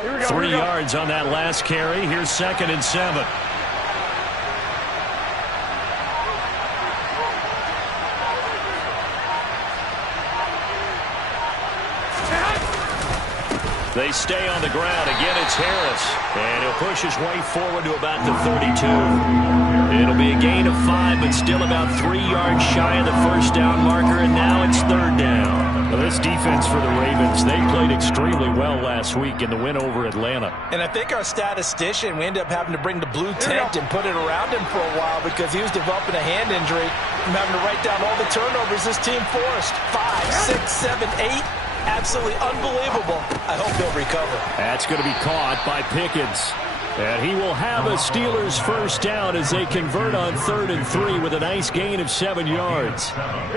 3 yards on that last carry. Here's 2nd and 7. They stay on the ground. Again, it's Harris. And he'll push his way forward to about the 32. It'll be a gain of 5, but still about 3 yards shy of the first down marker, and now it's 3rd down. Well, this defense for the Ravens, they played extremely well last week in the win over Atlanta. And I think our statistician, we ended up having to bring the blue tent and put it around him for a while because he was developing a hand injury from having to write down all the turnovers this team forced. 5, 6, 7, 8. Absolutely unbelievable. I hope he'll recover. That's going to be caught by Pickens. And he will have a Steelers first down as they convert on 3rd and 3 with a nice gain of 7 yards.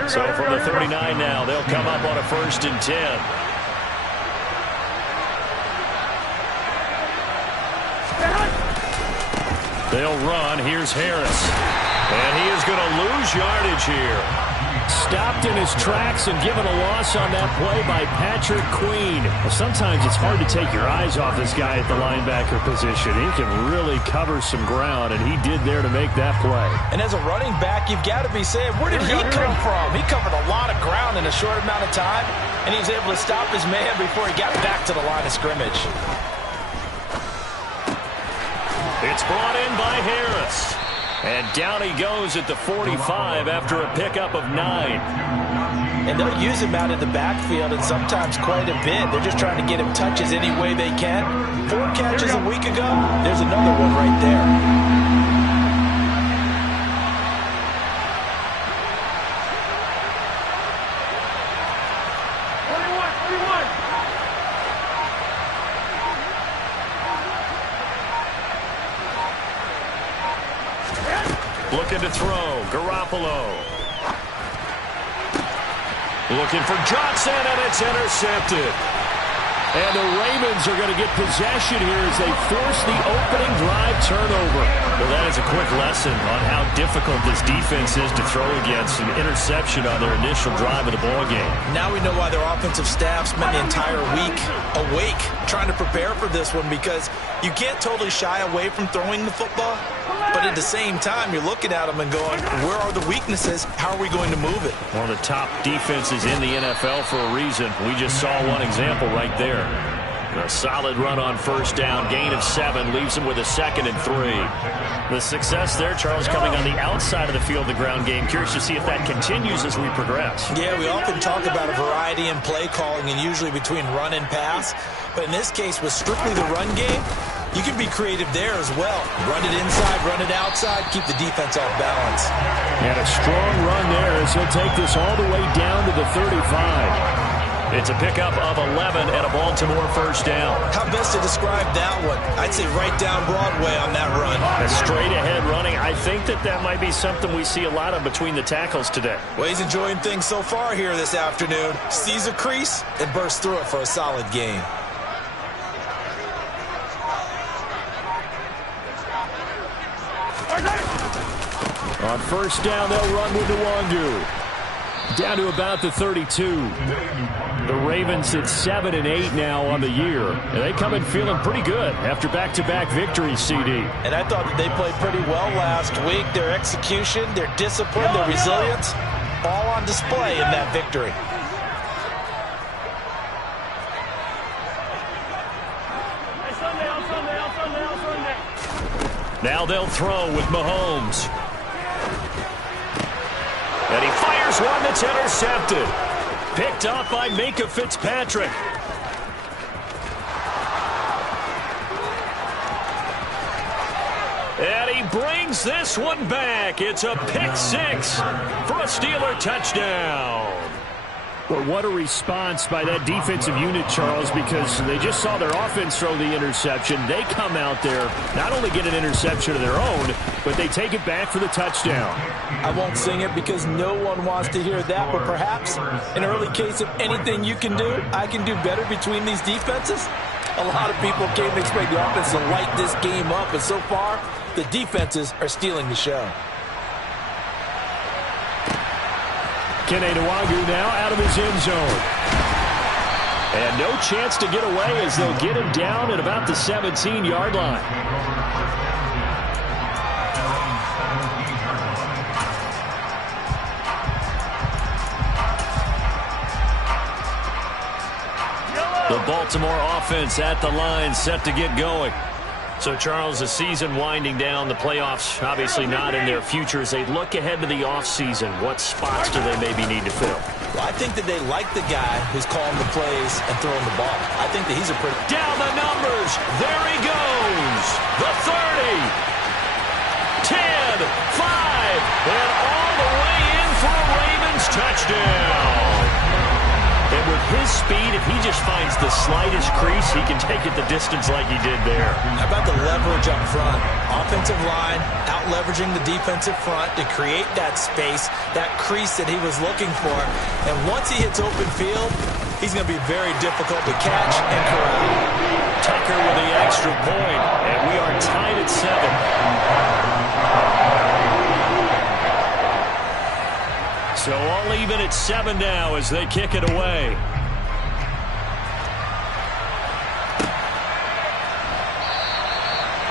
So from the 39 now, they'll come up on a 1st and 10. They'll run. Here's Harris. And he is going to lose yardage here. Stopped in his tracks and given a loss on that play by Patrick Queen. Well, sometimes it's hard to take your eyes off this guy at the linebacker position. He can really cover some ground, and he did there to make that play. And as a running back, you've got to be saying, where did he come from? He covered a lot of ground in a short amount of time, and he was able to stop his man before he got back to the line of scrimmage. It's brought in by Harris. And down he goes at the 45 after a pickup of 9. And they'll use him out in the backfield and sometimes quite a bit. They're just trying to get him touches any way they can. 4 catches a week ago. There's another one right there. Looking to throw. Garoppolo. Looking for Johnson, and it's intercepted. And the Ravens are going to get possession here as they force the opening drive turnover. Well, that is a quick lesson on how difficult this defense is to throw against. An interception on their initial drive of the ballgame. Now we know why their offensive staff spent the entire week awake trying to prepare for this one, because you can't totally shy away from throwing the football. But at the same time, you're looking at them and going, where are the weaknesses? How are we going to move it? One of the top defenses in the NFL for a reason. We just saw one example right there. A solid run on first down, gain of 7, leaves them with a 2nd and 3. The success there, Charles, coming on the outside of the field, the ground game. Curious to see if that continues as we progress. Yeah, we often talk about a variety in play calling and usually between run and pass. But in this case, with strictly the run game, you can be creative there as well. Run it inside, run it outside, keep the defense off balance. And a strong run there as he'll take this all the way down to the 35. It's a pickup of 11 and a Baltimore first down. How best to describe that one? I'd say right down Broadway on that run. A straight ahead running. I think that might be something we see a lot of between the tackles today. Well, he's enjoying things so far here this afternoon. Sees a crease and bursts through it for a solid gain. On first down, they'll run with Nwangu. Down to about the 32. The Ravens at 7 and 8 now on the year. And they come in feeling pretty good after back-to-back victories, CD. And I thought that they played pretty well last week. Their execution, their discipline, their resilience, all on display in that victory. Now they'll throw with Mahomes. And he fires one that's intercepted. Picked up by Minkah Fitzpatrick. And he brings this one back. It's a pick 6 for a Steeler touchdown. Well, what a response by that defensive unit, Charles, because they just saw their offense throw the interception. They come out there, not only get an interception of their own, but they take it back for the touchdown. I won't sing it because no one wants to hear that, but perhaps an early case of anything you can do, I can do better between these defenses. A lot of people came to expect the offense to light this game up, and so far, the defenses are stealing the show. Kene Nwangu now out of his end zone. And no chance to get away as they'll get him down at about the 17-yard line. The Baltimore offense at the line, set to get going. So, Charles, the season winding down, the playoffs obviously not in their future. As they look ahead to the offseason, what spots do they maybe need to fill? Well, I think that they like the guy who's calling the plays and throwing the ball. I think that he's a pretty... Down the numbers. There he goes. The 30. 10, 5, and all the way in for a Ravens touchdown. And with his speed, if he just finds the slightest crease, he can take it the distance like he did there. How about the leverage up front? Offensive line out-leveraging the defensive front to create that space, that crease that he was looking for. And once he hits open field, he's going to be very difficult to catch and corral. Tucker with the extra point, and we are tied at 7. So all even at 7 now as they kick it away.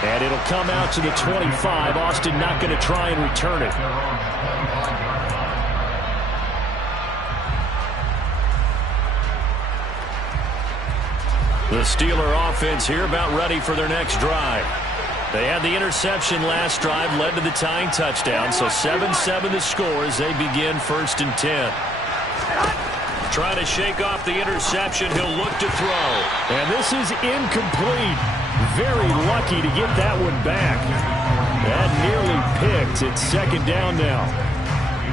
And it'll come out to the 25. Austin not going to try and return it. The Steeler offense here about ready for their next drive. They had the interception last drive, led to the tying touchdown. So 7-7 the score as they begin 1st and 10. Trying to shake off the interception. He'll look to throw. And this is incomplete. Very lucky to get that one back. That nearly picked. It's 2nd down now.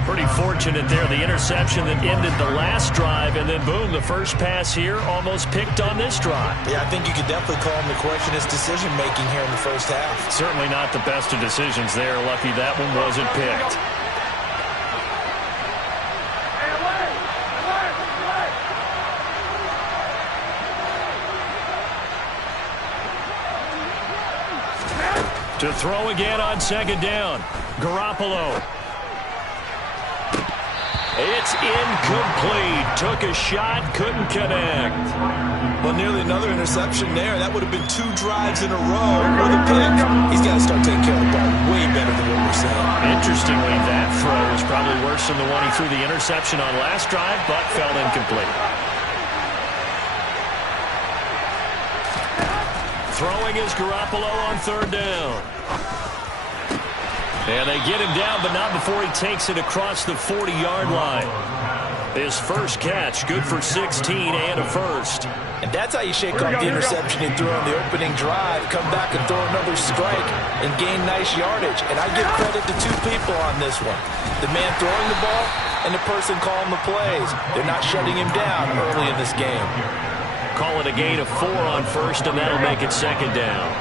Pretty fortunate there. The interception that ended the last drive, and then boom, the first pass here almost picked on this drive. Yeah, I think you could definitely call him to question his decision-making here in the first half. Certainly not the best of decisions there. Lucky that one wasn't picked. To throw again on 2nd down. Garoppolo. It's incomplete. Took a shot, couldn't connect. Well, nearly another interception there. That would have been 2 drives in a row with a pick. He's got to start taking care of the ball way better than what we're saying. Interestingly, that throw was probably worse than the one he threw the interception on last drive, but fell incomplete. Throwing is Garoppolo on 3rd down. And they get him down, but not before he takes it across the 40-yard line. His first catch, good for 16 and a first. And that's how you shake off the interception he threw on the opening drive, come back and throw another strike and gain nice yardage. And I give credit to 2 people on this one. The man throwing the ball and the person calling the plays. They're not shutting him down early in this game. Call it a gain of 4 on 1st, and that'll make it 2nd down.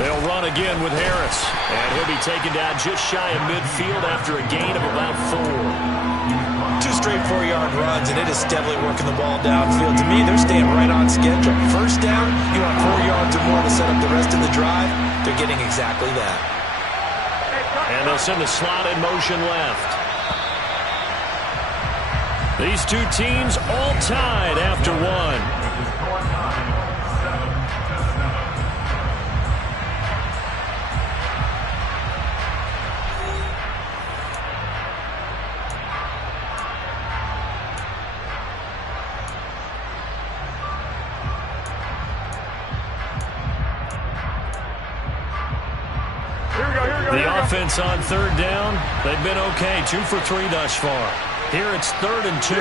They'll run again with Harris, and he'll be taken down just shy of midfield after a gain of about 4. 2 straight 4-yard runs, and it is steadily working the ball downfield. To me, they're staying right on schedule. First down, you want 4 yards or more to set up the rest of the drive. They're getting exactly that. And they'll send the slot in motion left. These 2 teams all tied after 1. The offense on 3rd down, they've been okay. 2 for 3 thus far. Here it's 3rd and 2.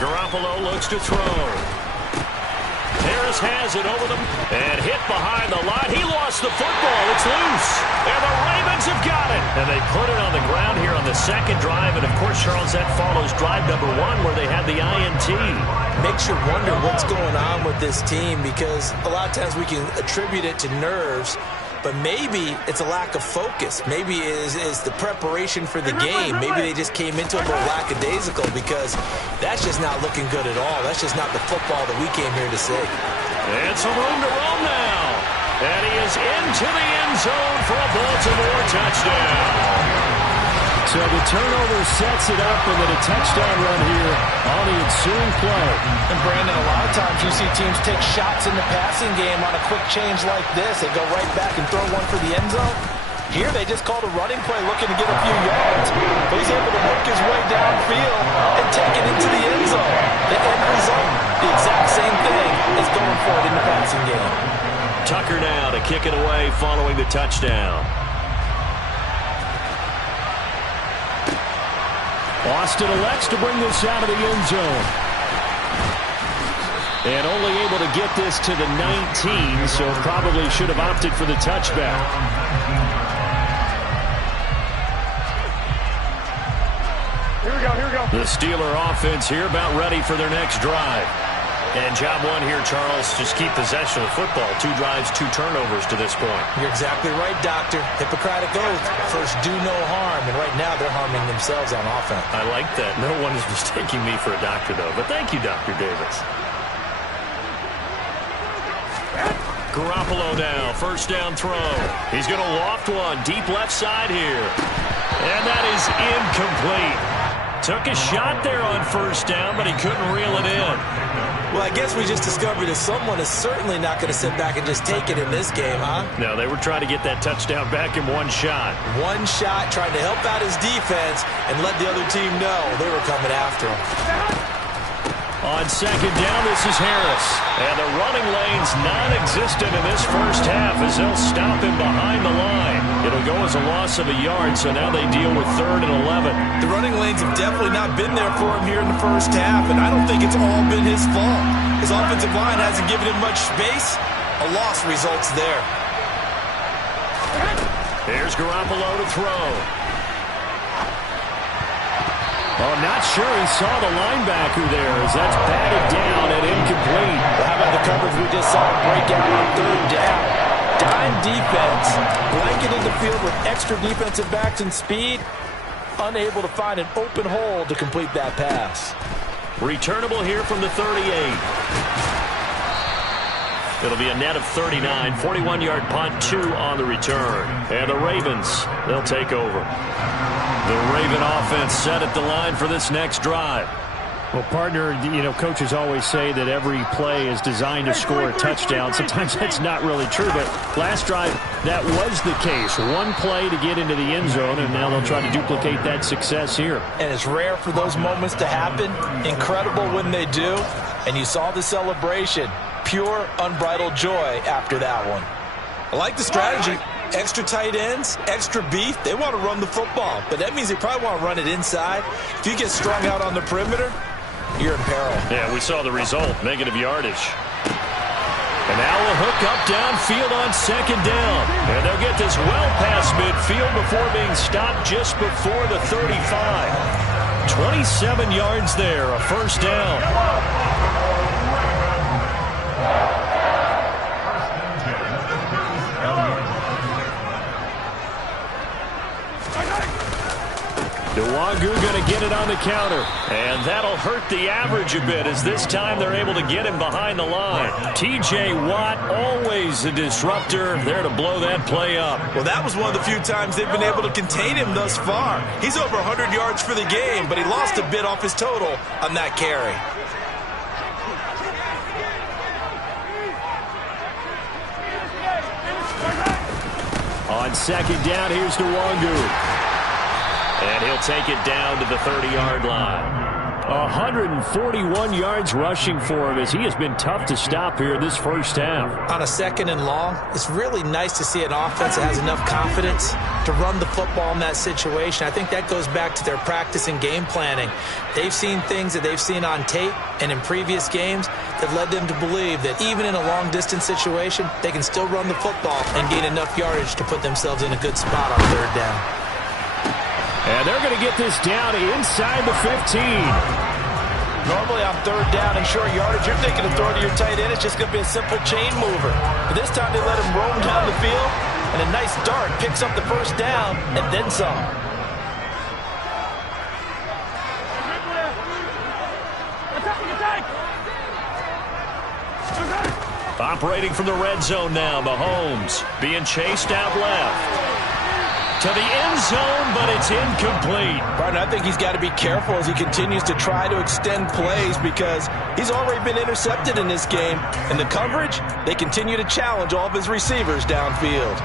Garoppolo looks to throw. Harris has it over them and hit behind the line. He lost the football. It's loose. And the Ravens have got it. And they put it on the ground here on the 2nd drive. And, of course, Charles, that follows drive number 1 where they had the INT. Makes you wonder what's going on with this team because a lot of times we can attribute it to nerves. but maybe it's a lack of focus. Maybe it's the preparation for the game. Maybe they just came into it a little lackadaisical because that's just not looking good at all. That's just not the football that we came here to see. It's a room to roam now. And he is into the end zone for a Baltimore touchdown. So the turnover sets it up, and then a touchdown run here on the ensuing play. And Brandon, a lot of times you see teams take shots in the passing game on a quick change like this. They go right back and throw one for the end zone. Here they just called a running play looking to get a few yards. But he's able to work his way downfield and take it into the end zone. The end result, the exact same thing as going for it in the passing game. Tucker now to kick it away following the touchdown. Austin elects to bring this out of the end zone. And only able to get this to the 19, so probably should have opted for the touchback. Here we go. The Steeler offense here about ready for their next drive. And job one here, Charles, just keep possession of the football. 2 drives, 2 turnovers to this point. You're exactly right, Doctor. Hippocratic oath. First, do no harm. And right now, they're harming themselves on offense. I like that. No one is mistaking me for a doctor, though. But thank you, Dr. Davis. Garoppolo now, first down throw. He's going to loft one, deep left side here. And that is incomplete. Took a shot there on first down, but he couldn't reel it in. Well, I guess we just discovered that someone is certainly not going to sit back and just take it in this game, huh? No, they were trying to get that touchdown back in one shot. One shot, trying to help out his defense and let the other team know they were coming after him. On second down, this is Harris. And the running lane's non-existent in this first half as they'll stop him behind the line. It'll go as a loss of a yard, so now they deal with 3rd and 11. The running lanes have definitely not been there for him here in the first half, and I don't think it's all been his fault. His offensive line hasn't given him much space. A loss results there. Here's Garoppolo to throw. Oh, not sure he saw the linebacker there as that's batted down and incomplete. Well, how about the coverage we just saw break out on 3rd down? Dime defense, blanketed the field with extra defensive backs and speed, unable to find an open hole to complete that pass. Returnable here from the 38. It'll be a net of 39, 41-yard punt, 2 on the return. And the Ravens, they'll take over. The Raven offense set at the line for this next drive. Well, partner, coaches always say that every play is designed to score a touchdown. Sometimes that's not really true, but last drive, that was the case. One play to get into the end zone, and now they'll try to duplicate that success here. And it's rare for those moments to happen. Incredible when they do. And you saw the celebration. Pure, unbridled joy after that one. I like the strategy. Extra tight ends, extra beef. They want to run the football, but that means they probably want to run it inside. If you get strung out on the perimeter, you're in peril. Yeah, we saw the result, negative yardage. And now a hook up downfield on second down. And they'll get this well past midfield before being stopped just before the 35. 27 yards there, a first down. Nwogu going to get it on the counter. And that'll hurt the average a bit as this time they're able to get him behind the line. T.J. Watt, always a disruptor, there to blow that play up. Well, that was one of the few times they've been able to contain him thus far. He's over 100 yards for the game, but he lost a bit off his total on that carry. On second down, here's Nwogu. And he'll take it down to the 30-yard line. 141 yards rushing for him as he has been tough to stop here this first half. On a second and long, it's really nice to see an offense that has enough confidence to run the football in that situation. I think that goes back to their practice and game planning. They've seen things that they've seen on tape and in previous games that led them to believe that even in a long-distance situation, they can still run the football and gain enough yardage to put themselves in a good spot on 3rd down. And they're going to get this down inside the 15. Normally on 3rd down and short yardage, you're thinking of throwing to your tight end. It's just going to be a simple chain mover. But this time they let him roam down the field And a nice dart picks up the first down and then some. Operating from the red zone now, Mahomes being chased out left. To the end zone, but it's incomplete. Partner, I think he's got to be careful as he continues to try to extend plays because he's already been intercepted in this game. And the coverage, they continue to challenge all of his receivers downfield.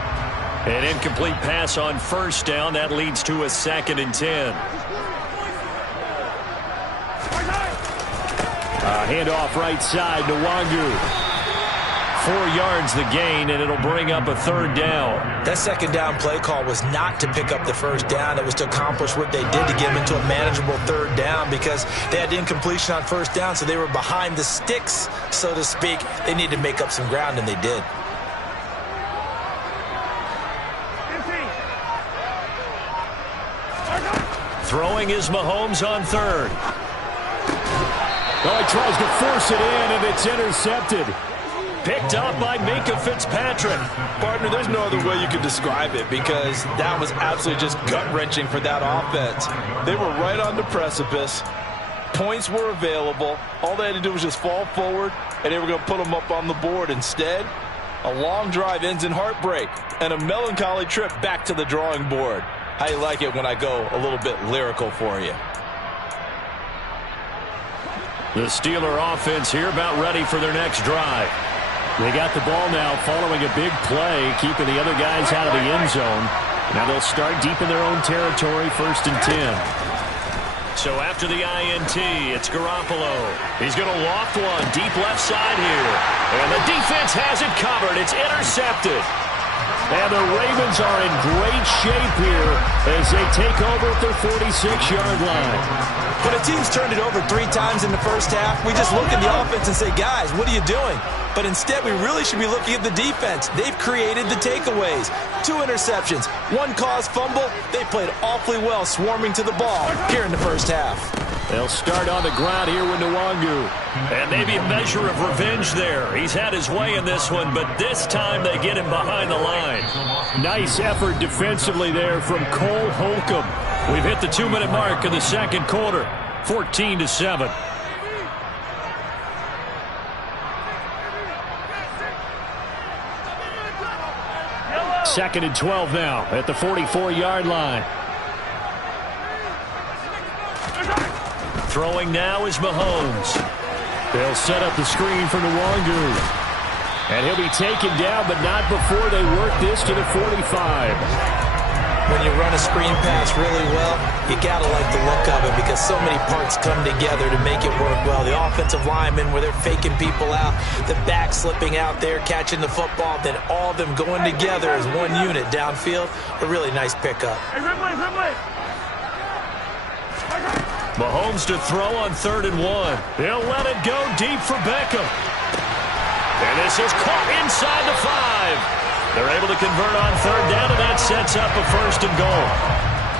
An incomplete pass on first down. That leads to a 2nd and 10. Handoff right side to Nwangu. 4 yards the gain, and it'll bring up a 3rd down. That 2nd down play call was not to pick up the first down. It was to accomplish what they did to get him into a manageable 3rd down because they had incompletion on first down, so they were behind the sticks, so to speak. They needed to make up some ground, and they did. Throwing is Mahomes on 3rd. Oh, he tries to force it in, and it's intercepted. Picked up by Minkah Fitzpatrick. Partner, there's no other way you can describe it because that was absolutely just gut-wrenching for that offense. They were right on the precipice. Points were available. All they had to do was just fall forward, and they were going to put them up on the board. Instead, a long drive ends in heartbreak and a melancholy trip back to the drawing board. How you like it when I go a little bit lyrical for you? The Steeler offense here about ready for their next drive. They got the ball now following a big play, keeping the other guys out of the end zone. Now they'll start deep in their own territory, 1st and 10. So after the INT, it's Garoppolo. He's going to loft one deep left side here. And the defense has it covered. It's intercepted. And the Ravens are in great shape here as they take over at their 46-yard line. When a team's turned it over 3 times in the first half, we just look at the offense and say, guys, what are you doing? But instead, we really should be looking at the defense. They've created the takeaways. 2 interceptions, 1 caused fumble. They played awfully well swarming to the ball here in the first half. They'll start on the ground here with Nwangu. And maybe a measure of revenge there. He's had his way in this one, but this time they get him behind the line. Nice effort defensively there from Cole Holcomb. We've hit the 2-minute mark in the 2nd quarter, 14-7. Second and 12 now at the 44-yard line. Throwing now is Mahomes. They'll set up the screen for Nwangu. And he'll be taken down, but not before they work this to the 45. When you run a screen pass really well, you got to like the look of it because so many parts come together to make it work well. The offensive linemen, where they're faking people out, the back slipping out there, catching the football, then all of them going together as one unit downfield. A really nice pickup. Mahomes to throw on 3rd and 1. They'll let it go deep for Beckham. And this is caught inside the 5. They're able to convert on 3rd down, and that sets up a 1st and goal.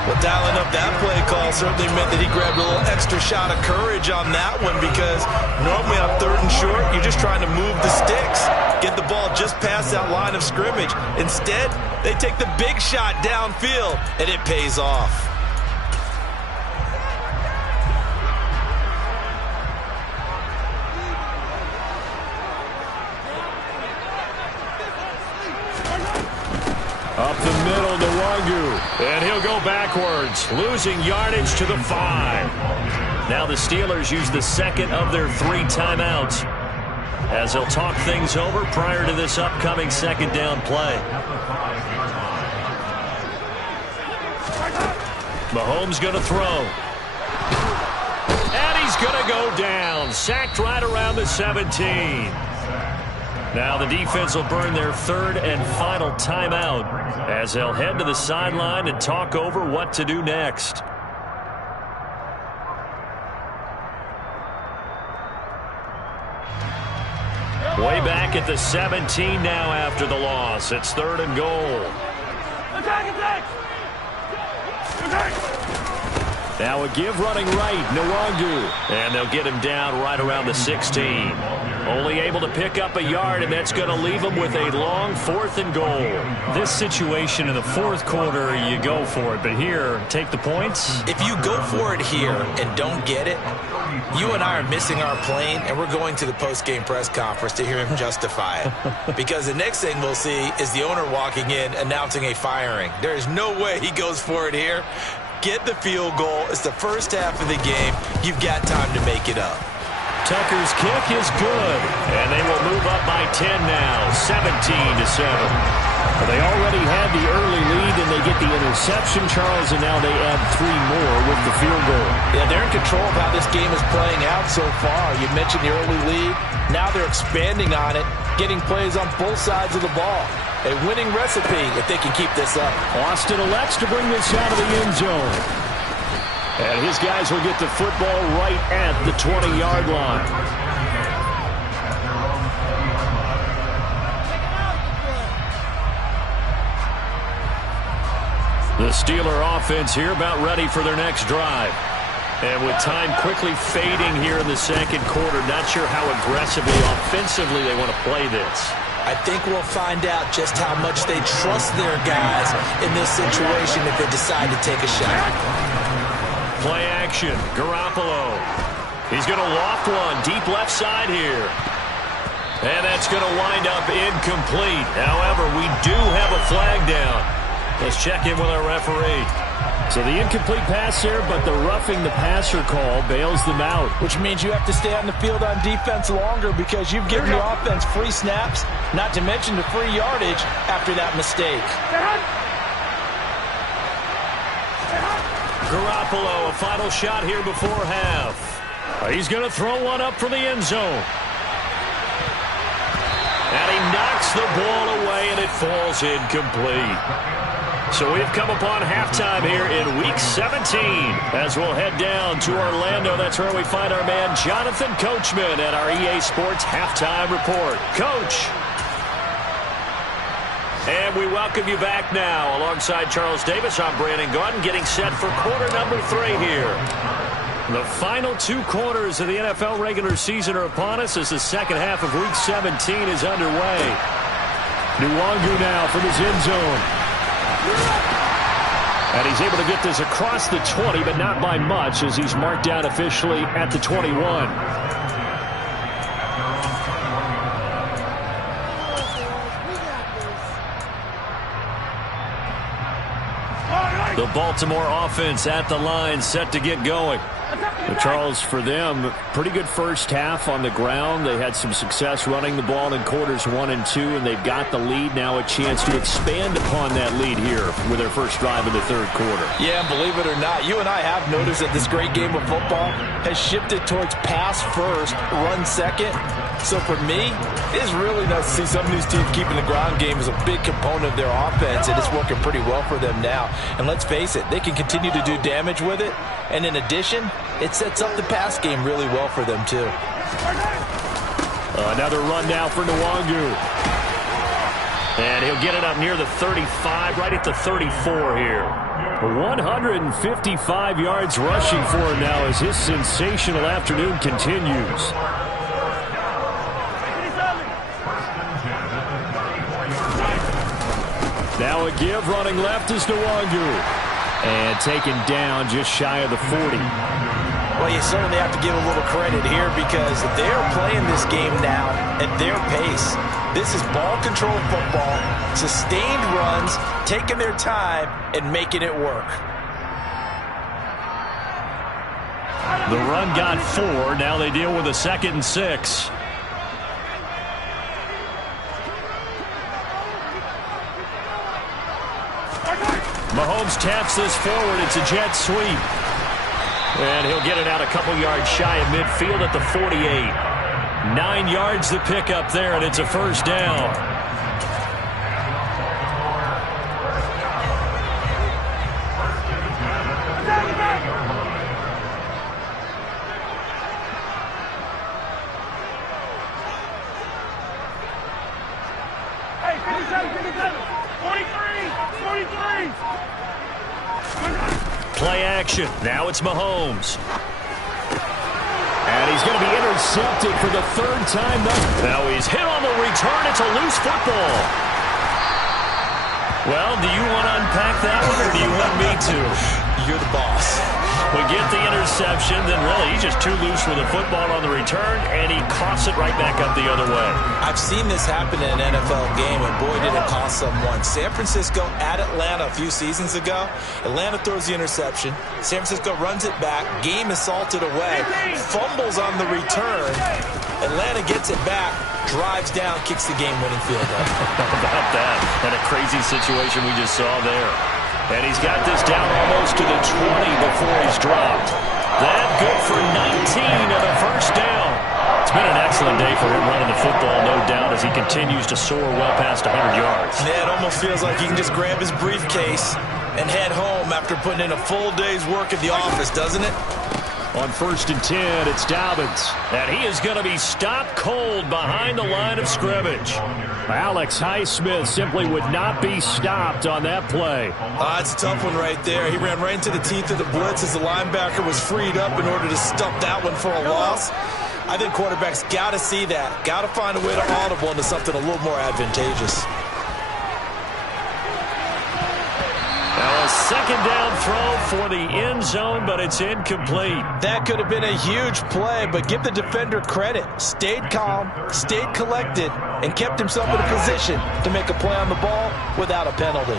Well, dialing up that play call certainly meant that he grabbed a little extra shot of courage on that one because normally on 3rd and short, you're just trying to move the sticks, get the ball just past that line of scrimmage. Instead, they take the big shot downfield, and it pays off. Up the middle, Nwangu. And he'll go backwards, losing yardage to the 5. Now the Steelers use the 2nd of their 3 timeouts as they'll talk things over prior to this upcoming 2nd down play. Mahomes going to throw. And he's going to go down. Sacked right around the 17. Now the defense will burn their 3rd and final timeout as they'll head to the sideline and talk over what to do next. Way back at the 17 now after the loss. It's 3rd and goal. Now a give running right, Nwangu. And they'll get him down right around the 16. Only able to pick up a yard, and that's going to leave them with a long 4th and goal. This situation in the 4th quarter, you go for it. But here, take the points. If you go for it here and don't get it, you and I are missing our plane, and we're going to the post-game press conference to hear him justify it. Because the next thing we'll see is the owner walking in announcing a firing. There is no way he goes for it here. Get the field goal. It's the first half of the game. You've got time to make it up. Tucker's kick is good, and they will move up by 10 now, 17-7. Well, they already had the early lead, and they get the interception, Charles, and now they add 3 more with the field goal. Yeah, they're in control of how this game is playing out so far. You mentioned the early lead. Now they're expanding on it, getting plays on both sides of the ball. A winning recipe if they can keep this up. Austin elects to bring this out of the end zone. And his guys will get the football right at the 20-yard line. The Steeler offense here about ready for their next drive. And with time quickly fading here in the 2nd quarter, not sure how aggressively, offensively they want to play this. I think we'll find out just how much they trust their guys in this situation if they decide to take a shot. Play action, Garoppolo. He's going to loft one deep left side here. And that's going to wind up incomplete. However, we do have a flag down. Let's check in with our referee. So the incomplete pass there, but the roughing the passer call bails them out. Which means you have to stay on the field on defense longer because you've given the offense free snaps, not to mention the free yardage after that mistake. Garoppolo, a final shot here before half. He's going to throw one up for the end zone. And he knocks the ball away, and it falls incomplete. So we've come upon halftime here in Week 17 as we'll head down to Orlando. That's where we find our man Jonathan Coachman at our EA Sports Halftime Report. Coach. And we welcome you back now. Alongside Charles Davis, I'm Brandon Gaudin, getting set for quarter number 3 here. The final 2 quarters of the NFL regular season are upon us as the second half of Week 17 is underway. Nwangu now from his end zone. And he's able to get this across the 20, but not by much as he's marked down officially at the 21. The Baltimore offense at the line, set to get going. But Charles, for them, pretty good first half on the ground. They had some success running the ball in quarters 1 and 2, and they've got the lead now, a chance to expand upon that lead here with their first drive in the 3rd quarter. Yeah, believe it or not, you and I have noticed that this great game of football has shifted towards pass first, run second. So for me, it's really nice to see some of these teams keeping the ground game as a big component of their offense, and it's working pretty well for them now. And let's face it, they can continue to do damage with it. And in addition, it sets up the pass game really well for them, too. Another run now for Nwangu. And he'll get it up near the 35, right at the 34 here. 155 yards rushing for him now as his sensational afternoon continues. Now a give, running left is Nwangu. And taken down just shy of the 40. Well, you certainly have to give a little credit here because they're playing this game now at their pace. This is ball control football, sustained runs, taking their time and making it work. The run got 4. Now they deal with a 2nd and 6. Mahomes taps this forward. It's a jet sweep. And he'll get it out a couple yards shy of midfield at the 48. 9 yards to pick up there, and it's a first down. Play action. Now it's Mahomes. And he's going to be intercepted for the third time. Now he's hit on the return. It's a loose football. Well, do you want to unpack that one, or do you want me to? You're the boss. We get the interception, then really he's just too loose with the football on the return, and he coughs it right back up the other way. I've seen this happen in an NFL game, and boy, did it cost someone. San Francisco at Atlanta a few seasons ago. Atlanta throws the interception. San Francisco runs it back. Game is salted away. Fumbles on the return. Atlanta gets it back, drives down, kicks the game-winning field goal. How about that? And a crazy situation we just saw there. And he's got this down almost to the 20 before he's dropped. That good for 19 and a first down. It's been an excellent day for him running the football, no doubt, as he continues to soar well past 100 yards. Yeah, it almost feels like he can just grab his briefcase and head home after putting in a full day's work at the office, doesn't it? On 1st and 10, it's Dobbins. And he is going to be stopped cold behind the line of scrimmage. Alex Highsmith simply would not be stopped on that play. It's a tough one right there. He ran right into the teeth of the blitz as the linebacker was freed up in order to stop that one for a loss. I think quarterbacks got to see that. Got to find a way to audible into something a little more advantageous. Now a second down throw for the end zone, but it's incomplete. That could have been a huge play, but give the defender credit. Stayed calm, stayed collected, and kept himself in a position to make a play on the ball without a penalty.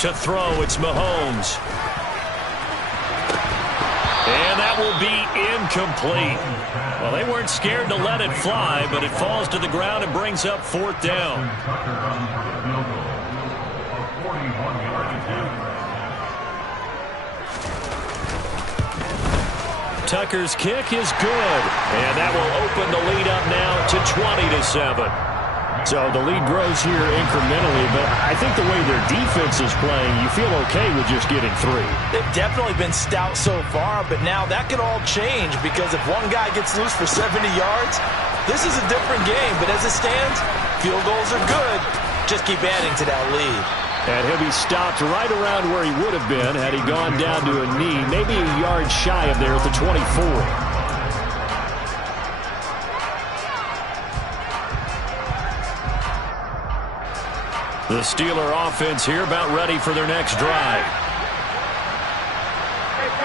To throw, it's Mahomes. And that will be incomplete. Well, they weren't scared to let it fly, but it falls to the ground and brings up 4th down. Tucker's kick is good, and that will open the lead up now to 20-7. So the lead grows here incrementally, but I think the way their defense is playing, you feel okay with just getting 3. They've definitely been stout so far, but now that could all change because if one guy gets loose for 70 yards, this is a different game. But as it stands, field goals are good. Just keep adding to that lead. And he'll be stopped right around where he would have been had he gone down to a knee, maybe a yard shy of there at the 24. The Steeler offense here about ready for their next drive.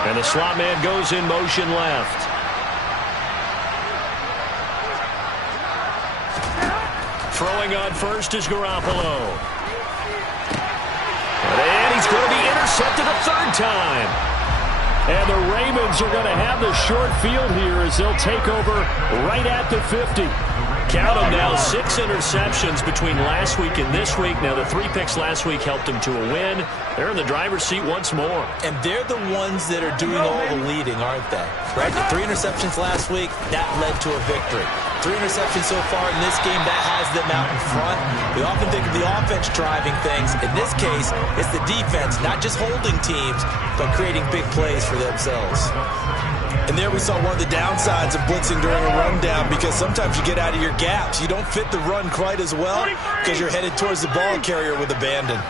And the slot man goes in motion left. Throwing on first is Garoppolo. And he's going to be intercepted a third time. And the Ravens are going to have the short field here as they'll take over right at the 50. Count them now, 6 interceptions between last week and this week. Now, the 3 picks last week helped them to a win. They're in the driver's seat once more. And they're the ones that are doing all the leading, aren't they? Right? The 3 interceptions last week, that led to a victory. 3 interceptions so far in this game, that has them out in front. We often think of the offense driving things. In this case, it's the defense, not just holding teams, but creating big plays for themselves. And there we saw one of the downsides of blitzing during a rundown because sometimes you get out of your gaps. You don't fit the run quite as well because you're headed towards the ball carrier with abandon.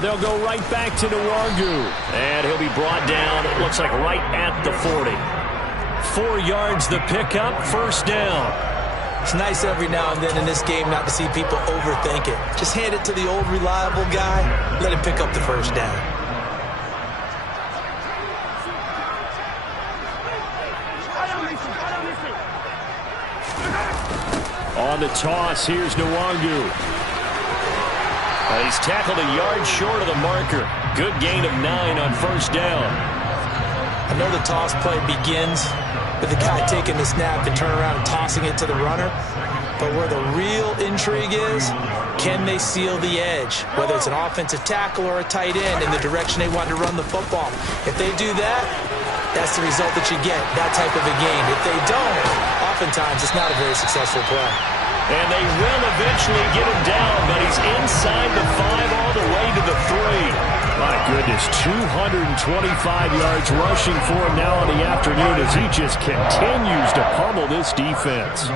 They'll go right back to Nwangu. And he'll be brought down, it looks like right at the 40. 4 yards the pickup, first down. It's nice every now and then in this game not to see people overthink it. Just hand it to the old reliable guy, let him pick up the first down. On the toss, here's Nwangu. He's tackled a yard short of the marker. Good gain of 9 on first down. I know the toss play begins with the guy taking the snap and turning around and tossing it to the runner. But where the real intrigue is, can they seal the edge? Whether it's an offensive tackle or a tight end in the direction they want to run the football. If they do that, that's the result that you get, that type of a gain. If they don't, oftentimes it's not a very successful play. And they will eventually get him down, but he's inside the 5 all the way to the 3. My goodness, 225 yards rushing for him now in the afternoon as he just continues to pummel this defense.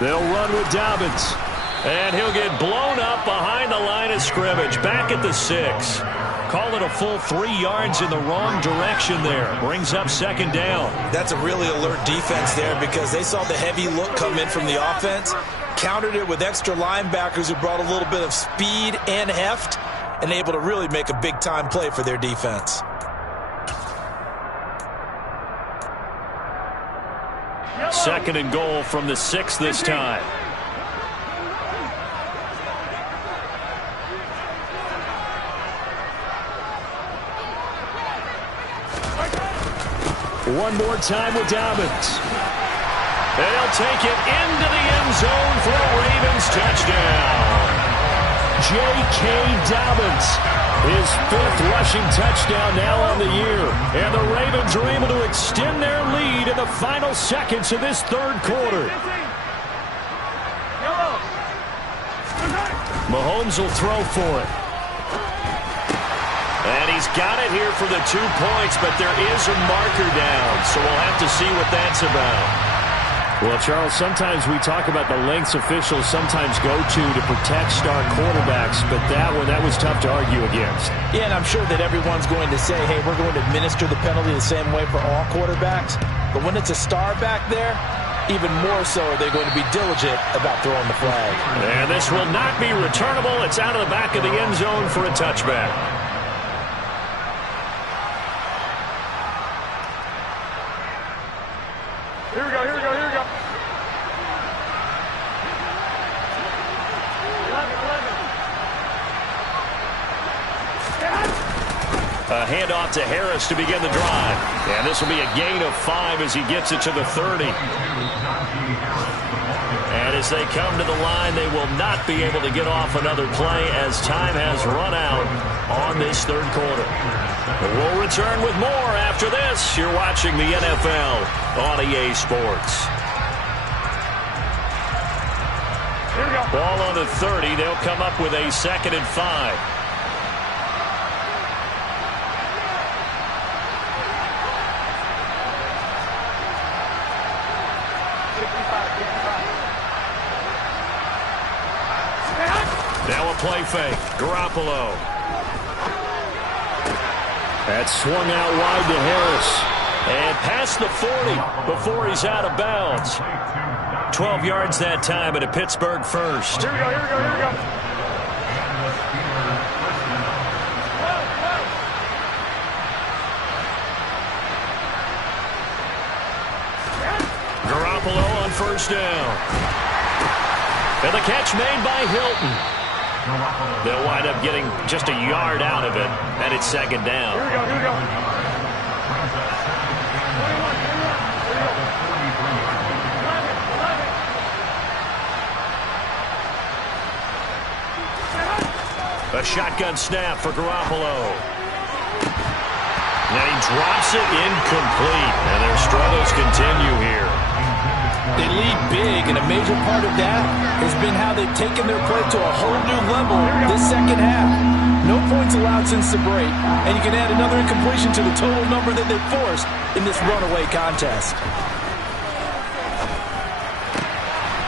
They'll run with Dobbins. And he'll get blown up behind the line of scrimmage. Back at the 6. Call it a full 3 yards in the wrong direction there. Brings up second down. That's a really alert defense there because they saw the heavy look come in from the offense, countered it with extra linebackers who brought a little bit of speed and heft, and able to really make a big-time play for their defense. Second and goal from the 6 this time. One more time with Dobbins. They'll take it into the end zone for a Ravens touchdown. J.K. Dobbins, his 5th rushing touchdown now on the year. And the Ravens are able to extend their lead in the final seconds of this 3rd quarter. Mahomes will throw for it. And he's got it here for the 2 points, but there is a marker down, so we'll have to see what that's about. Well, Charles, sometimes we talk about the lengths officials sometimes go to protect star quarterbacks, but that was tough to argue against. Yeah, and I'm sure that everyone's going to say, hey, we're going to administer the penalty the same way for all quarterbacks. But when it's a star back there, even more so are they going to be diligent about throwing the flag. And this will not be returnable. It's out of the back of the end zone for a touchback. Here we go, here we go, here we go. 11. A handoff to Harris to begin the drive. And this will be a gain of 5 as he gets it to the 30. And as they come to the line, they will not be able to get off another play as time has run out on this 3rd quarter. We'll return with more after this. You're watching the NFL on EA Sports. Here we go. Ball on the 30. They'll come up with a 2nd and 5. Now a play fake. Garoppolo. That's swung out wide to Harris. And past the 40 before he's out of bounds. 12 yards that time and a Pittsburgh first. Here we go, here we go, here we go. Garoppolo on first down. And the catch made by Hilton. They'll wind up getting just a yard out of it, and it's 2nd down. Here we go, here we go. 11, A shotgun snap for Garoppolo. And he drops it incomplete, and their struggles continue here. They lead big, and a major part of that has been how they've taken their play to a whole new level this 2nd half. No points allowed since the break, and you can add another incompletion to the total number that they've forced in this runaway contest.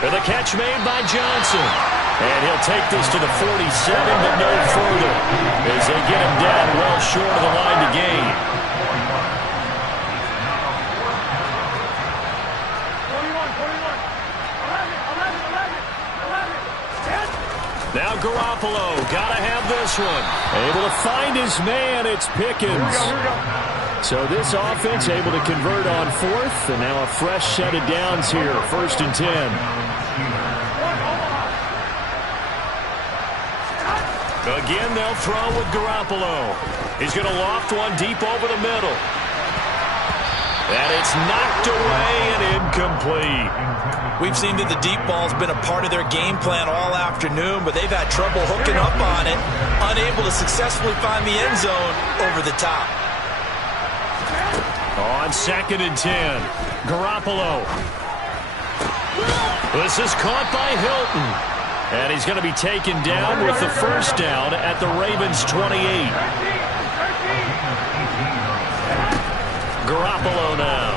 And the catch made by Johnson. And he'll take this to the 47, but no further, as they get him down well short of the line to gain. 11. Now Garoppolo, gotta have this one. Able to find his man, it's Pickens. Here we go. So this offense able to convert on 4th, and now a fresh set of downs here, 1st and 10. Again, they'll throw with Garoppolo. He's going to loft one deep over the middle. And it's knocked away and incomplete. We've seen that the deep ball's been a part of their game plan all afternoon, but they've had trouble hooking up on it, unable to successfully find the end zone over the top. On 2nd and 10, Garoppolo. This is caught by Hilton. And he's going to be taken down with the first down at the Ravens' 28. Garoppolo now.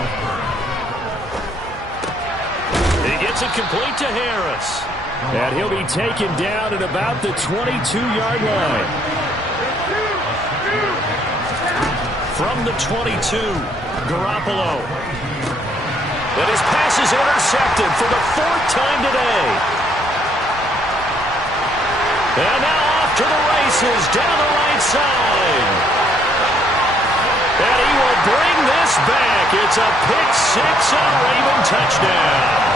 He gets Gets it complete to Harris. And he'll be taken down at about the 22-yard line. From the 22, Garoppolo. And his pass is intercepted for the 4th time today. And now off to the races down the right side. And he will bring this back. It's a pick-6 on Raven touchdown.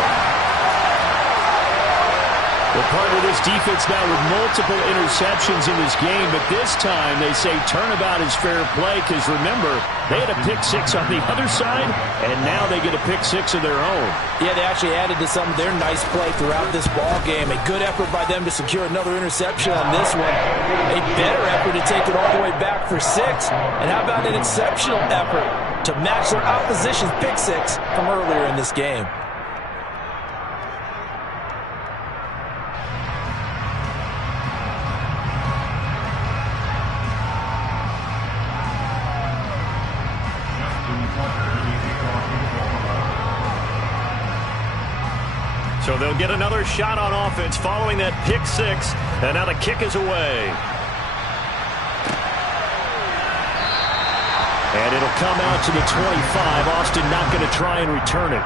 Well, part of this defense now with multiple interceptions in this game, but this time they say turnabout is fair play because, remember, they had a pick-6 on the other side, and now they get a pick-6 of their own. Yeah, they actually added to some of their nice play throughout this ball game. A good effort by them to secure another interception on this one. A better effort to take it all the way back for 6. And how about an exceptional effort to match their opposition's pick-6 from earlier in this game? So they'll get another shot on offense following that pick-6, and now the kick is away. And it'll come out to the 25. Austin not going to try and return it.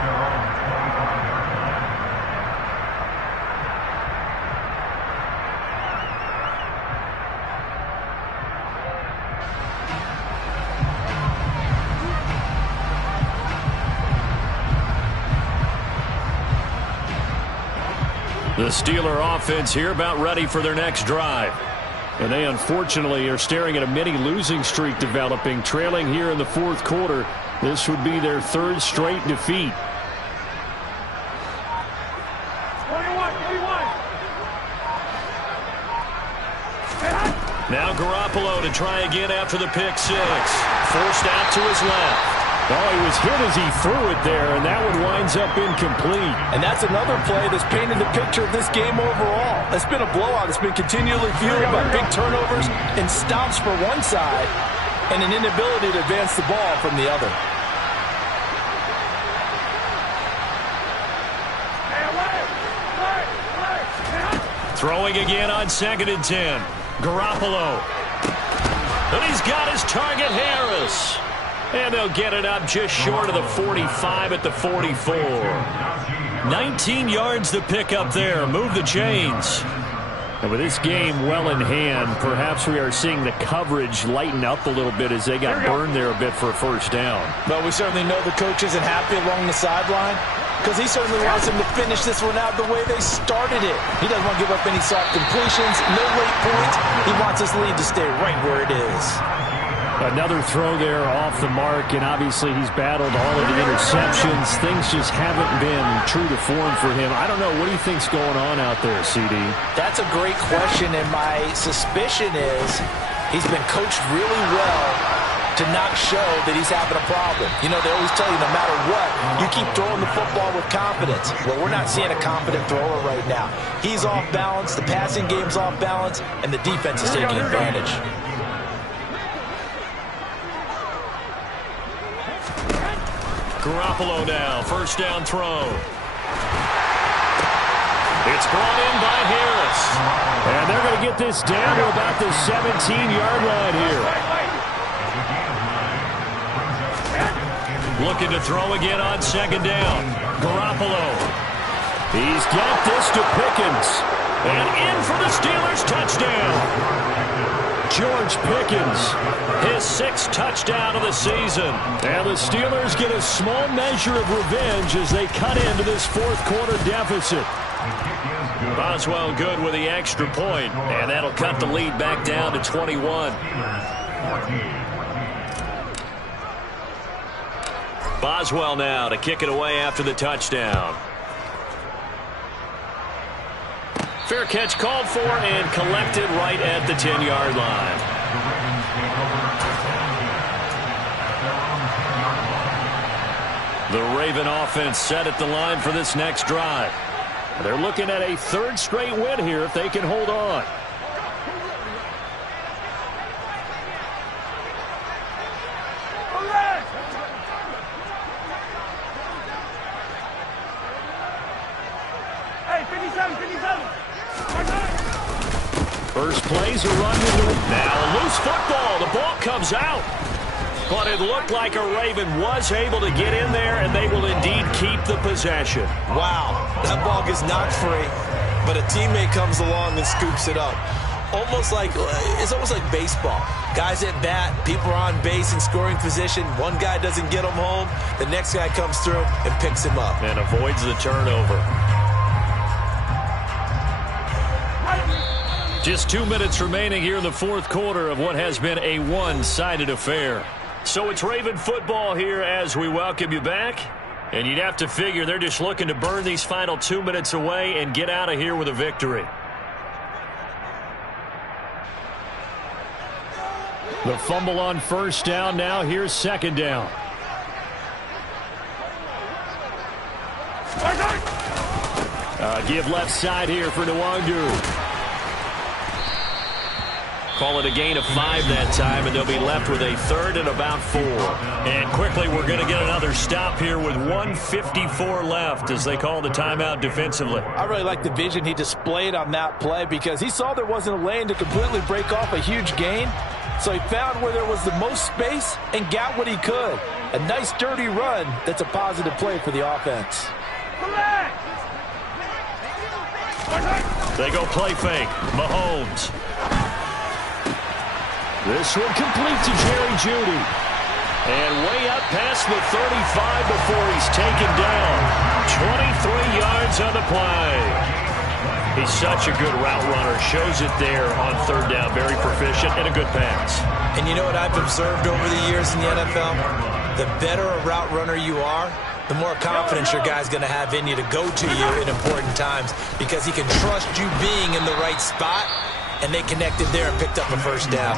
The Steeler offense here about ready for their next drive. And they unfortunately are staring at a mini losing streak developing, trailing here in the 4th quarter. This would be their 3rd straight defeat. 21. Now Garoppolo to try again after the pick-6. Forced out to his left. Oh, he was hit as he threw it there, and that one winds up incomplete. And that's another play that's painted the picture of this game overall. It's been a blowout. It's been continually fueled by big turnovers and stops for one side and an inability to advance the ball from the other. Throwing again on 2nd and 10. Garoppolo. And he's got his target, Harris. And they'll get it up just short of the 45 at the 44. 19 yards to pick up there. Move the chains. And with this game well in hand, perhaps we are seeing the coverage lighten up a little bit as they got burned there a bit for a 1st down. Well, we certainly know the coach isn't happy along the sideline because he certainly wants them to finish this one out the way they started it. He doesn't want to give up any soft completions, no late points. He wants his lead to stay right where it is. Another throw there off the mark, and obviously he's battled all of the interceptions. Things just haven't been true to form for him. I don't know. What do you think's going on out there, CD? That's a great question, and my suspicion is he's been coached really well to not show that he's having a problem. You know, they always tell you no matter what, you keep throwing the football with confidence. Well, we're not seeing a confident thrower right now. He's off balance, the passing game's off balance, and the defense is taking advantage. Garoppolo now, 1st down throw. It's brought in by Harris. And they're going to get this down to about the 17-yard line here. Looking to throw again on 2nd down. Garoppolo. He's got this to Pickens. And in for the Steelers touchdown. George Pickens, his 6th touchdown of the season. And the Steelers get a small measure of revenge as they cut into this 4th quarter deficit. Boswell good with the extra point, and that'll cut the lead back down to 21. Boswell now to kick it away after the touchdown. Fair catch called for and collected right at the 10-yard line. The Raven offense set at the line for this next drive. They're looking at a 3rd straight win here if they can hold on. First play's a run with the... Now a loose football. The ball comes out. But it looked like a Raven was able to get in there, and they will indeed keep the possession. Wow, that ball gets knocked free, but a teammate comes along and scoops it up. It's almost like baseball. Guys at bat, people are on base in scoring position. One guy doesn't get him home. The next guy comes through and picks him up. And avoids the turnover. Just 2 minutes remaining here in the fourth quarter of what has been a one-sided affair. So it's Raven football here as we welcome you back. And you'd have to figure they're just looking to burn these final 2 minutes away and get out of here with a victory. The fumble on first down. Now here's second down. Give left side here for Nwangu. Call it a gain of 5 that time, and they'll be left with a third and about 4. And quickly, we're going to get another stop here with 1:54 left as they call the timeout defensively. I really like the vision he displayed on that play because he saw there wasn't a lane to completely break off a huge gain. So he found where there was the most space and got what he could. A nice, dirty run that's a positive play for the offense. They go play fake. Mahomes. This one complete to Jerry Jeudy. And way up past the 35 before he's taken down. 23 yards on the play. He's such a good route runner. Shows it there on third down. Very proficient and a good pass. And you know what I've observed over the years in the NFL? The better a route runner you are, the more confidence your guy's going to have in you to go to you in important times because he can trust you being in the right spot. And they connected there and picked up a first down.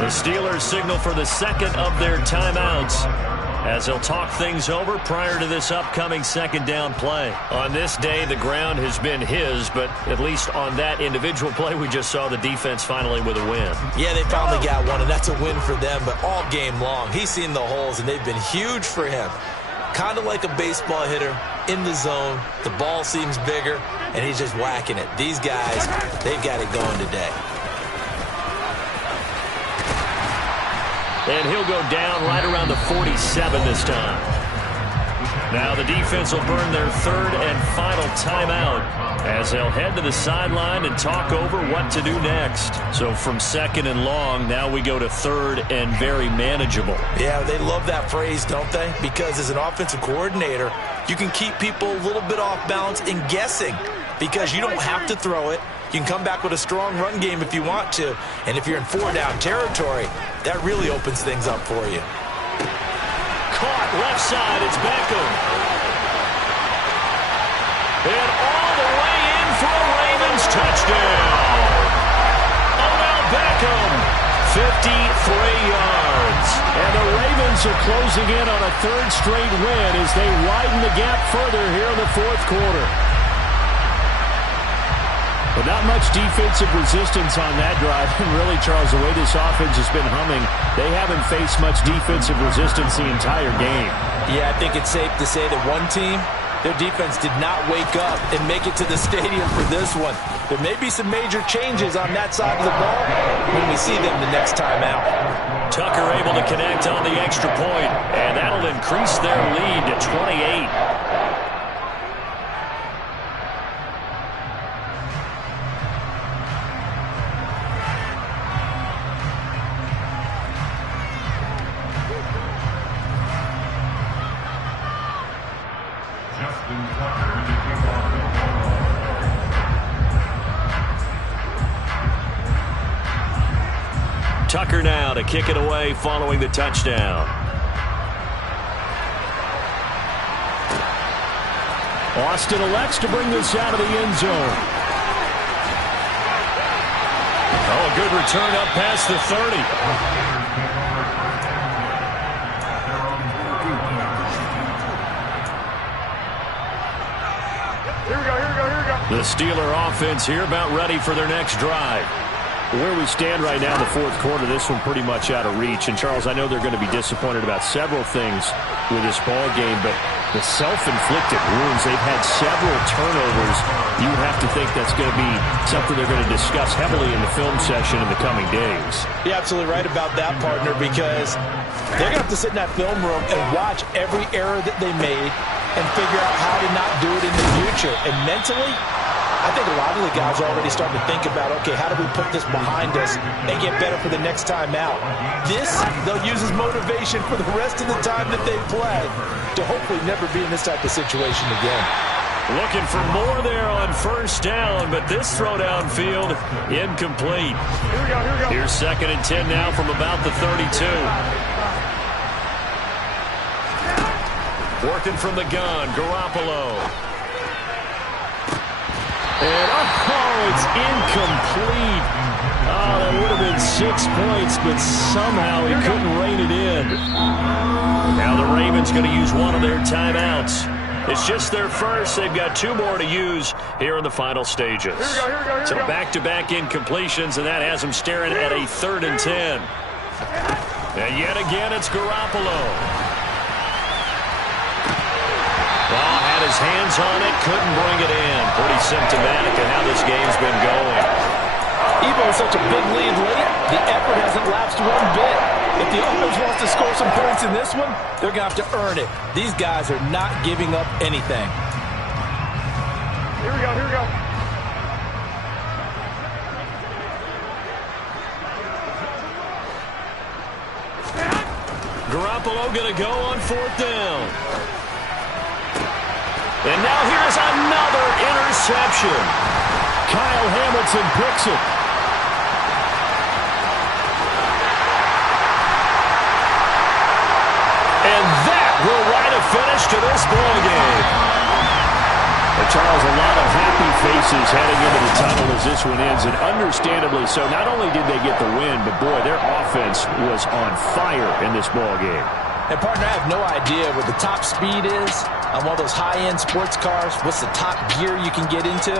The Steelers signal for the second of their timeouts as they'll talk things over prior to this upcoming second down play. On this day, the ground has been his, but at least on that individual play, we just saw the defense finally with a win. Yeah, they finally got one, and that's a win for them, but all game long, he's seen the holes, and they've been huge for him. Kind of like a baseball hitter in the zone. The ball seems bigger, and he's just whacking it. These guys, they've got it going today. And he'll go down right around the 47 this time. Now the defense will burn their third and final timeout as they'll head to the sideline and talk over what to do next. So from second and long, now we go to third and very manageable. Yeah, they love that phrase, don't they? Because as an offensive coordinator, you can keep people a little bit off balance and guessing because you don't have to throw it. You can come back with a strong run game if you want to. And if you're in 4-down territory, that really opens things up for you. Caught left side, it's Beckham. And all the way in for a Ravens touchdown. Odell Beckham, 53 yards. And the Ravens are closing in on a third straight win as they widen the gap further here in the fourth quarter. But not much defensive resistance on that drive. And really, Charles, the way this offense has been humming, they haven't faced much defensive resistance the entire game. Yeah, I think it's safe to say that one team, their defense did not wake up and make it to the stadium for this one. There may be some major changes on that side of the ball when we see them the next time out. Tucker able to connect on the extra point, and that'll increase their lead to 28. Tucker now to kick it away following the touchdown. Austin elects to bring this out of the end zone. Oh, a good return up past the 30. Here we go. The Steeler offense here about ready for their next drive. Where we stand right now in the fourth quarter, this one pretty much out of reach. And, Charles, I know they're going to be disappointed about several things with this ball game, but The self-inflicted wounds, they've had several turnovers. You have to think that's going to be something they're going to discuss heavily in the film session in the coming days. You're absolutely right about that, partner, because they're going to have to sit in that film room and watch every error that they made and figure out how to not do it in the future. And mentally, I think a lot of the guys are already starting to think about, okay, how do we put this behind us and get better for the next time out? This, they'll use as motivation for the rest of the time that they play to hopefully never be in this type of situation again. Looking for more there on first down, but this throw downfield incomplete. Here we go. Here's 2nd and 10 now from about the 32. Working from the gun, Garoppolo. And, it's incomplete. Oh, that would have been 6 points, but somehow he couldn't rein it in. Now the Ravens going to use one of their timeouts. It's just their first. They've got 2 more to use here in the final stages. Here we go. So back-to-back incompletions, and that has them staring at a 3rd and 10. And yet again, it's Garoppolo. Well, had his hands on it, couldn't bring it in. Pretty symptomatic of how this game's been going. Even with such a big lead late, the effort hasn't lapsed one bit. If the offense wants to score some points in this one, they're going to have to earn it. These guys are not giving up anything. Here we go. Garoppolo going to go on 4th down. And now here's another interception. Kyle Hamilton picks it. And that will write a finish to this ball game. And Charles, a lot of happy faces heading into the tunnel as this one ends, and understandably so. Not only did they get the win, but boy, their offense was on fire in this ball game. And, partner, I have no idea what the top speed is on one of those high-end sports cars. What's the top gear you can get into?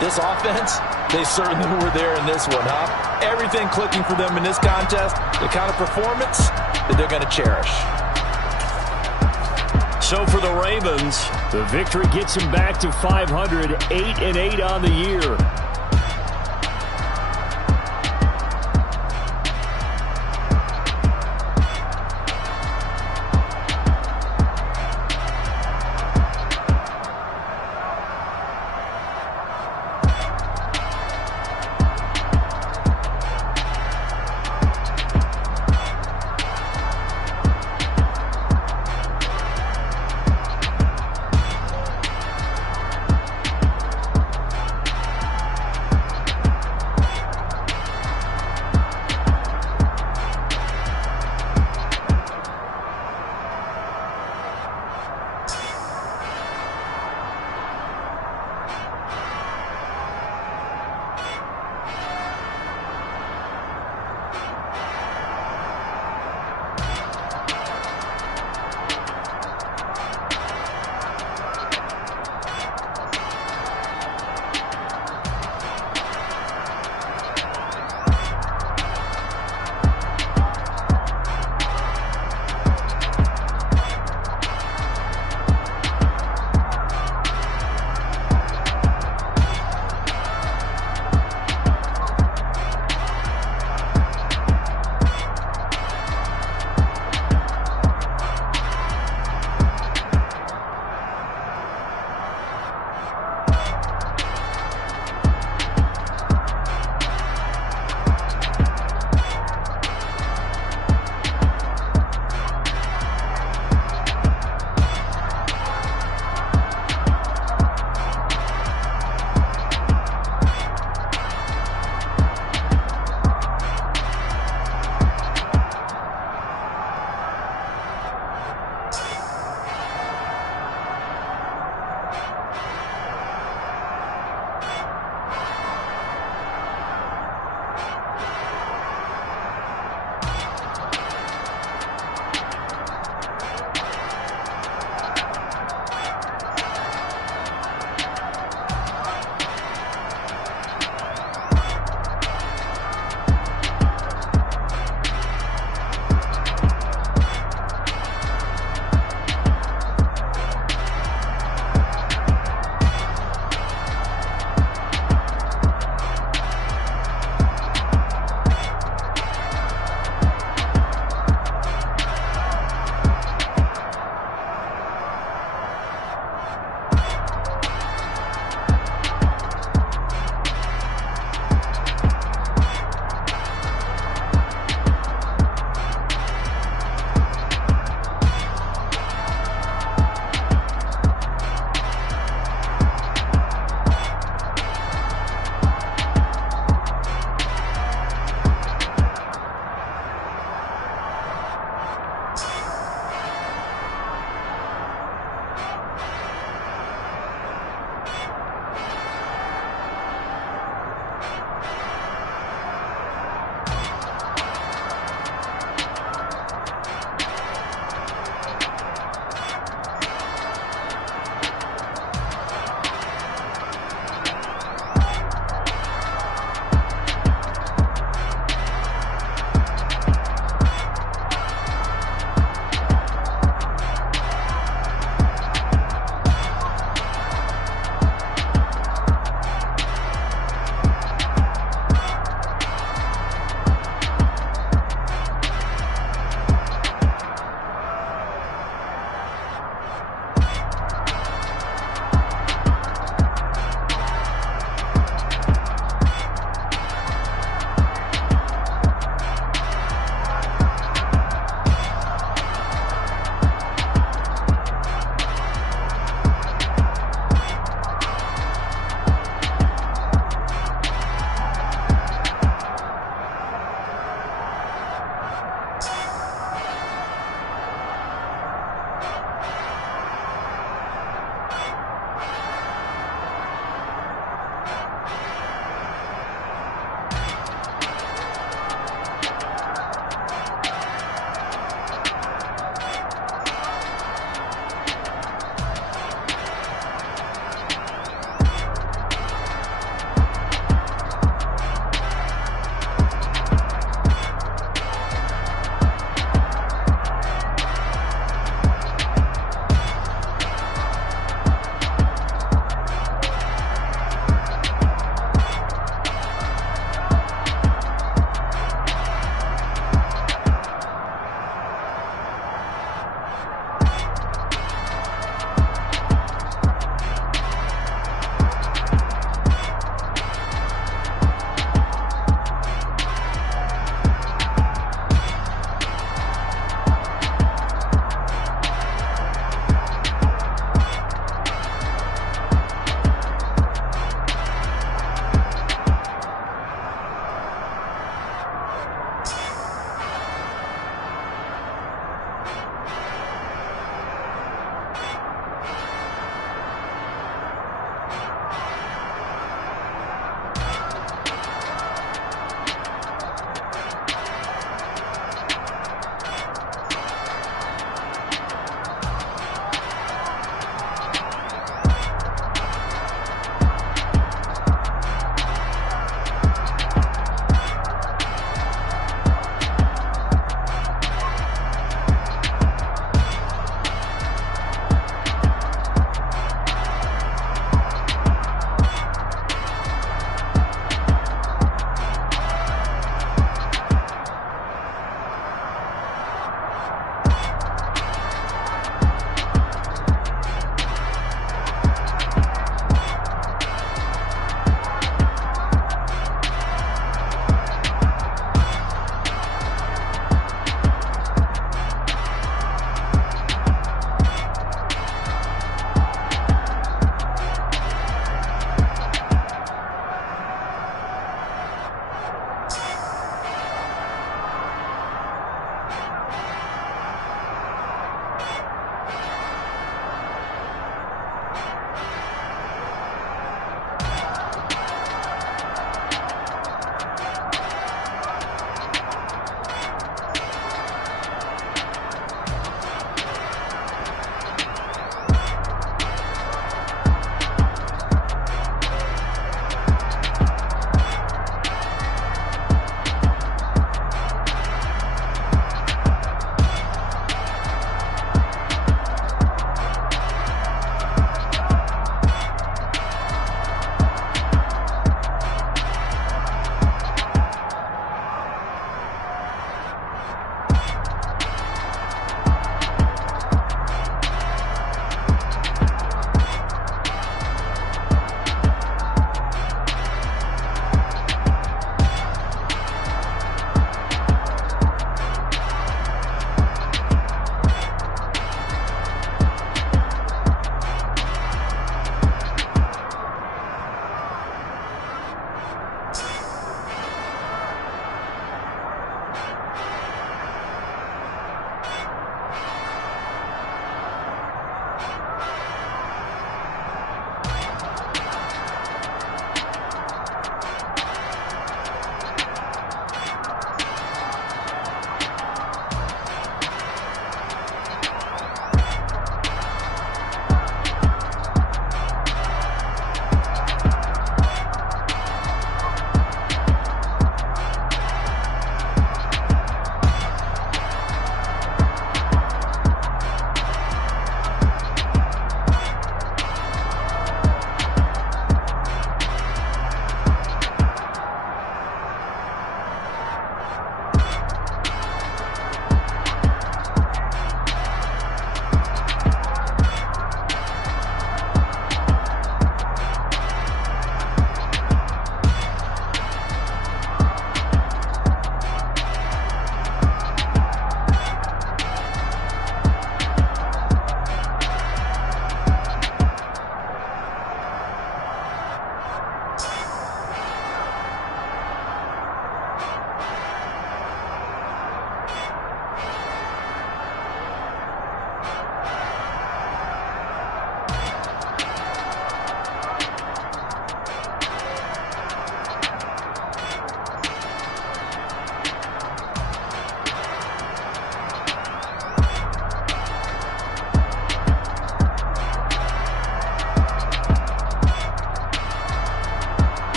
This offense, they certainly were there in this one, huh? Everything clicking for them in this contest, the kind of performance that they're going to cherish. So for the Ravens, the victory gets them back to 500, 8-8 on the year.